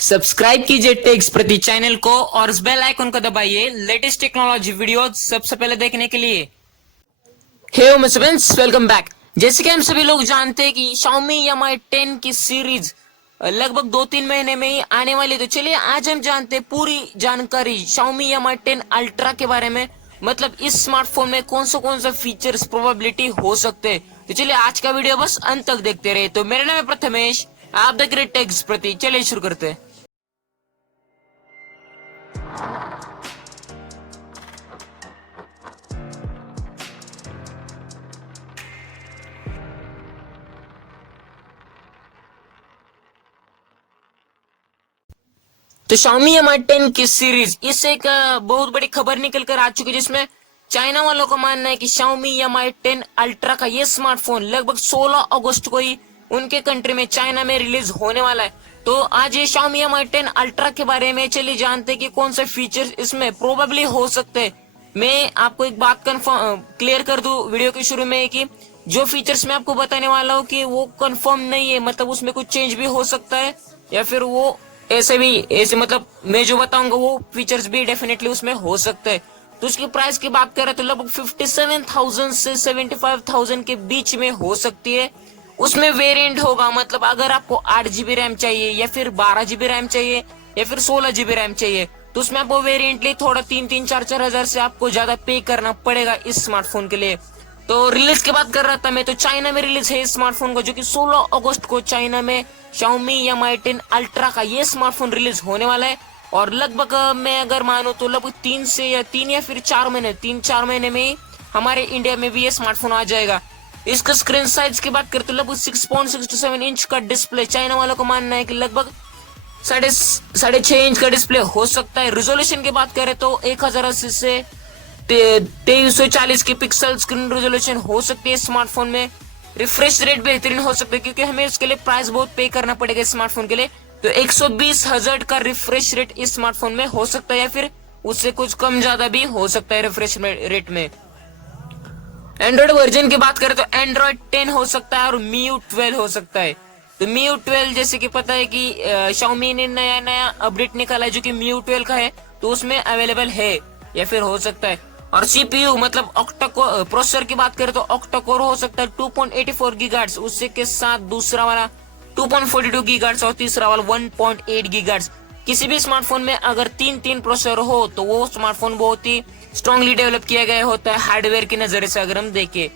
Subscribe कीजिए takes प्रति channel को और इस बेल आइकन को दबाइए लेटेस्ट टेक्नोलॉजी वीडियो सबसे पहले देखने के लिए। हे मिस्टर फ्रेंड्स, वेलकम बैक। जैसे कि हम सभी लोग जानते हैं कि Xiaomi Mi 10 की सीरीज लगभग 2-3 महीने में ही आने वाली, तो चलिए आज हम जानते हैं पूरी जानकारी Xiaomi Mi 10 अल्ट्रा के बारे में। मतलब इस स्मार्टफोन में कौन सा फीचर्स प्रोबेबिलिटी हो सकते हैं। तो चलिए आज का वीडियो बस अंत तक देखते रहे। तो मेरा नाम है प्रथमेश, आप देख रहे टेक्स प्रति। चलिए शुरू करते हैं। तो Xiaomi Mi 10 की सीरीज इस एक बहुत बड़ी खबर निकल कर आ चुकी है, जिसमें चाइना वालों का मानना है कि Xiaomi Mi 10 अल्ट्रा का ये स्मार्टफोन लगभग 16 अगस्त को ही उनके कंट्री में चाइना में रिलीज होने वाला है। तो आज ये Xiaomi Mi 10 अल्ट्रा के बारे में चलिए जानते हैं कि कौन से फीचर्स इसमें प्रोबेबली हो सकते हैं। मैं आपको एक बात कंफर्म क्लियर कर दूं वीडियो के शुरू में कि जो फीचर्स मैं आपको बताने वाला हूँ कि वो कंफर्म नहीं है, मतलब उसमें कुछ चेंज भी हो सकता है या फिर वो ऐसे मतलब मैं जो बताऊंगा वो फीचर्स भी डेफिनेटली उसमें हो सकते हैं। तो उसकी प्राइस की बात करें तो लगभग 57,000 से 75,000 के बीच में हो सकती है। उसमें वेरिएंट होगा, मतलब अगर आपको 8 GB रैम चाहिए या फिर 12 GB रैम चाहिए या फिर 16 GB रैम चाहिए, तो उसमें आपको वेरिएंटली थोड़ा 3-4 हजार से आपको ज्यादा पे करना पड़ेगा इस स्मार्टफोन के लिए। तो रिलीज की बात कर रहा था मैं, तो चाइना में रिलीज है इस स्मार्टफोन को, जो कि 16 अगस्त को चाइना में Xiaomi Mi 10 अल्ट्रा का ये स्मार्टफोन रिलीज होने वाला है। और लगभग मैं अगर मानूं तो लगभग 3 या फिर 4 महीने में ही हमारे इंडिया में भी ये स्मार्टफोन आ जाएगा। इसका स्क्रीन साइज की बात करें तो लगभग 6.67 इंच का डिस्प्ले, चाइना वालों का मानना है कि लगभग 6.5 इंच का डिस्प्ले हो सकता है। रिजोल्यूशन की बात करें तो 1080 से 2340 की पिक्सल स्क्रीन रेजोल्यूशन हो सकती है स्मार्टफोन में। रिफ्रेश रेट बेहतरीन हो सकता है क्योंकि हमें इसके लिए प्राइस बहुत पे करना पड़ेगा स्मार्टफोन के लिए। तो 120 हर्ट्ज का रिफ्रेश रेट इस स्मार्टफोन में हो सकता है या फिर उससे कुछ कम ज्यादा भी हो सकता है रिफ्रेश रेट में। एंड्रॉइड वर्जन की बात करें तो एंड्रॉइड 10 हो सकता है और MIUI 12 हो सकता है। तो MIUI 12 जैसे कि पता है कि Xiaomi ने नया अपडेट निकाला है जो कि MIUI 12 का है, तो उसमें अवेलेबल है या फिर हो सकता है। और CPU मतलब ऑक्टा कोर प्रोसेसर की बात करें तो ऑक्टा कोर हो सकता है 2.84 गीगाहर्ट्ज, उससे के साथ दूसरा वाला 2.42 गीगाहर्ट्ज और तीसरा वाला 1.8 गीगाहर्ट्ज। किसी भी स्मार्टफोन में अगर तीन प्रोसेसर हो तो वो स्मार्टफोन बहुत ही स्ट्रांगली डेवलप किया गया होता है हार्डवेयर की नजर से। अगर हम देखें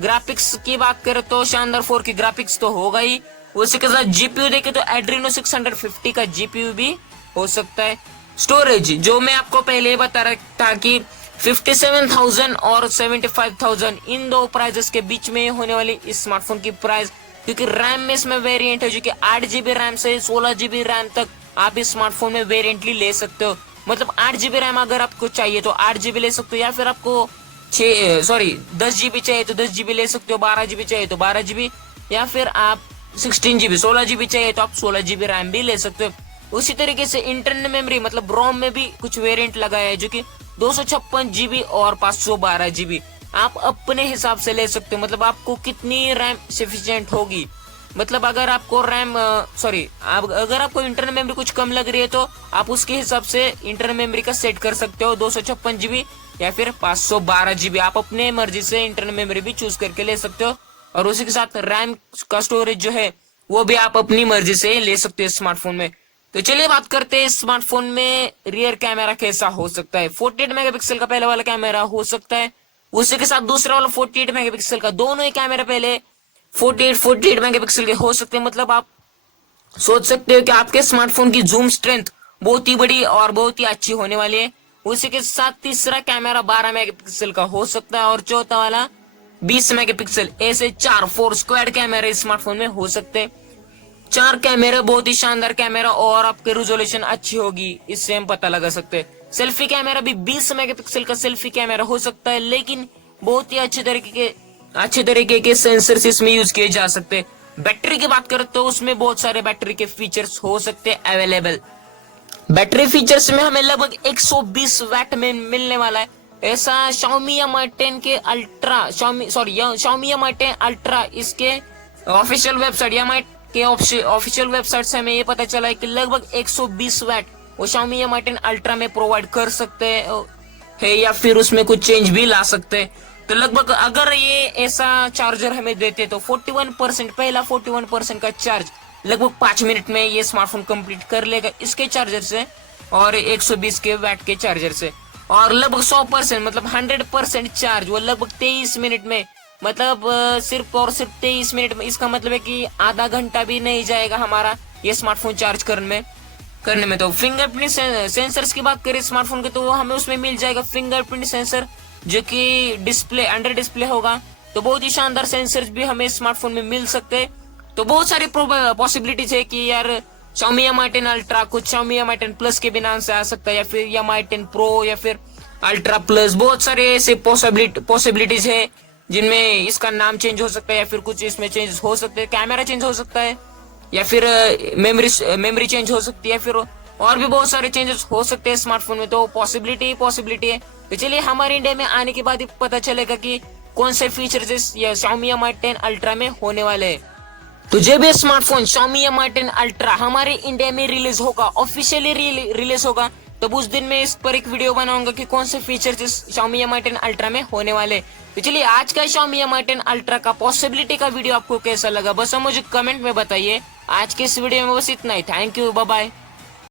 ग्राफिक्स की बात करें तो शानदार 4K ग्राफिक्स तो होगा ही, उसी के साथ जीपीयू देखे तो एड्रीनो 650 का जीपीयू भी हो सकता है। स्टोरेज जो मैं आपको पहले बता रहा था कि 57,000 और 75,000 इन दो प्राइजेस के बीच में होने वाली इस स्मार्टफोन की प्राइस, क्योंकि रैम में इसमें वेरिएंट है जो कि 8 GB रैम से 16 GB रैम तक आप इस स्मार्टफोन में वेरिएंटली ले सकते हो। मतलब 8 GB रैम अगर आपको चाहिए तो 8 GB ले सकते हो, या फिर आपको 10 GB चाहिए तो 10 GB ले सकते हो, 12 GB चाहिए तो 12 GB, या फिर आप 16 GB 16 GB चाहिए तो आप 16 GB रैम भी ले सकते हो। उसी तरीके से इंटरनल मेमोरी मतलब रोम में भी कुछ वेरिएंट लगाया है जो कि 256 GB और 512 GB आप अपने हिसाब से ले सकते हो। मतलब आपको कितनी रैम सफिशिएंट होगी, मतलब अगर आपको अगर आपको इंटरनल मेमोरी कुछ कम लग रही है तो आप उसके हिसाब से इंटरनल मेमोरी का सेट कर सकते हो 256 GB या फिर 512 GB। आप अपने मर्जी से इंटरनल मेमोरी भी चूज करके ले सकते हो, और उसी के साथ रैम का स्टोरेज जो है वो भी आप अपनी मर्जी से ले सकते हो स्मार्टफोन में। तो चलिए बात करते हैं स्मार्टफोन में रियर कैमरा कैसा हो सकता है। 48 मेगापिक्सल का पहले वाला कैमरा हो सकता है, उसी के साथ दूसरा वाला 48 मेगापिक्सल का। दोनों ही कैमरा पहले 48 मेगापिक्सल के हो सकते हैं। मतलब आप सोच सकते हो कि आपके स्मार्टफोन की जूम स्ट्रेंथ बहुत ही बड़ी और बहुत ही अच्छी होने वाली है। उसी के साथ तीसरा कैमरा 12 मेगापिक्सल का हो सकता है और चौथा वाला 20 मेगापिक्सल। ऐसे 4 स्क्वाड कैमरे स्मार्टफोन में हो सकते हैं। 4 कैमरा बहुत ही शानदार कैमरा और आपके रेजोल्यूशन अच्छी होगी, इससे हम पता लगा सकते हैं। सेल्फी कैमरा भी 20 मेगापिक्सल का सेल्फी कैमरा हो सकता है, लेकिन बहुत ही अच्छे तरीके के सेंसर्स इसमें यूज किए जा सकते हैं। बैटरी की बात करें तो उसमें बहुत सारे बैटरी के फीचर्स हो सकते हैं अवेलेबल। बैटरी फीचर्स में हमें लगभग 120 वैट में मिलने वाला है। ऐसा Xiaomi Mi 10 के अल्ट्रा Xiaomi Mi 10 अल्ट्रा इसके ऑफिशियल वेबसाइट के ऑफिशियल वेबसाइट से हमें ये पता चला है कि लगभग 120 वैट वो Xiaomi Mi 10 अल्ट्रा में प्रोवाइड कर सकते है या फिर उसमें कुछ चेंज भी ला सकते हैं। तो लगभग अगर ये ऐसा चार्जर हमें देते तो 41% पहला 41% का चार्ज लगभग 5 मिनट में ये स्मार्टफोन कंप्लीट कर लेगा इसके चार्जर से और 120 के वैट के चार्जर से। और लगभग 100% मतलब 100% चार्ज वो लगभग 23 मिनट में, मतलब सिर्फ और सिर्फ 23 मिनट में। इसका मतलब है कि आधा घंटा भी नहीं जाएगा हमारा ये स्मार्टफोन चार्ज करने में। तो फिंगरप्रिंट सेंसर्स की बात करें स्मार्टफोन के, तो हमें उसमें मिल जाएगा फिंगरप्रिंट सेंसर जो कि डिस्प्ले अंडर डिस्प्ले होगा। तो बहुत ही शानदार सेंसर्स भी हमें स्मार्टफोन में मिल सकते हैं। तो बहुत सारी पॉसिबिलिटीज है कि यार Xiaomi Mi 10 अल्ट्रा कुछ Xiaomi Mi 10 प्लस के भी नाम से आ सकता है, या फिर Mi 10 प्रो या फिर अल्ट्रा प्लस। बहुत सारे ऐसे पॉसिबिलिटीज है जिनमें इसका नाम चेंज हो सकता है या फिर कुछ इसमें चेंज हो सकते हैं, कैमरा चेंज हो सकता है या फिर मेमोरी चेंज हो सकती है, फिर और भी बहुत सारे चेंजेस हो सकते हैं स्मार्टफोन में। तो पॉसिबिलिटी है। तो चलिए हमारे इंडिया में आने के बाद ही पता चलेगा कि कौन से फीचर्स ये Xiaomi Mi 10 अल्ट्रा में होने वाले हैं। तो जब ये स्मार्टफोन Xiaomi Mi 10 अल्ट्रा हमारे इंडिया में रिलीज होगा, ऑफिशियली रिलीज होगा, तब उस दिन मैं इस पर एक वीडियो बनाऊंगा कि कौन से फीचर्स इस Xiaomi Mi 10 अल्ट्रा में होने वाले। तो चलिए आज का Xiaomi Mi 10 अल्ट्रा का पॉसिबिलिटी का वीडियो आपको कैसा लगा बस मुझे कमेंट में बताइए। आज के इस वीडियो में बस इतना ही। Thank you, bye bye.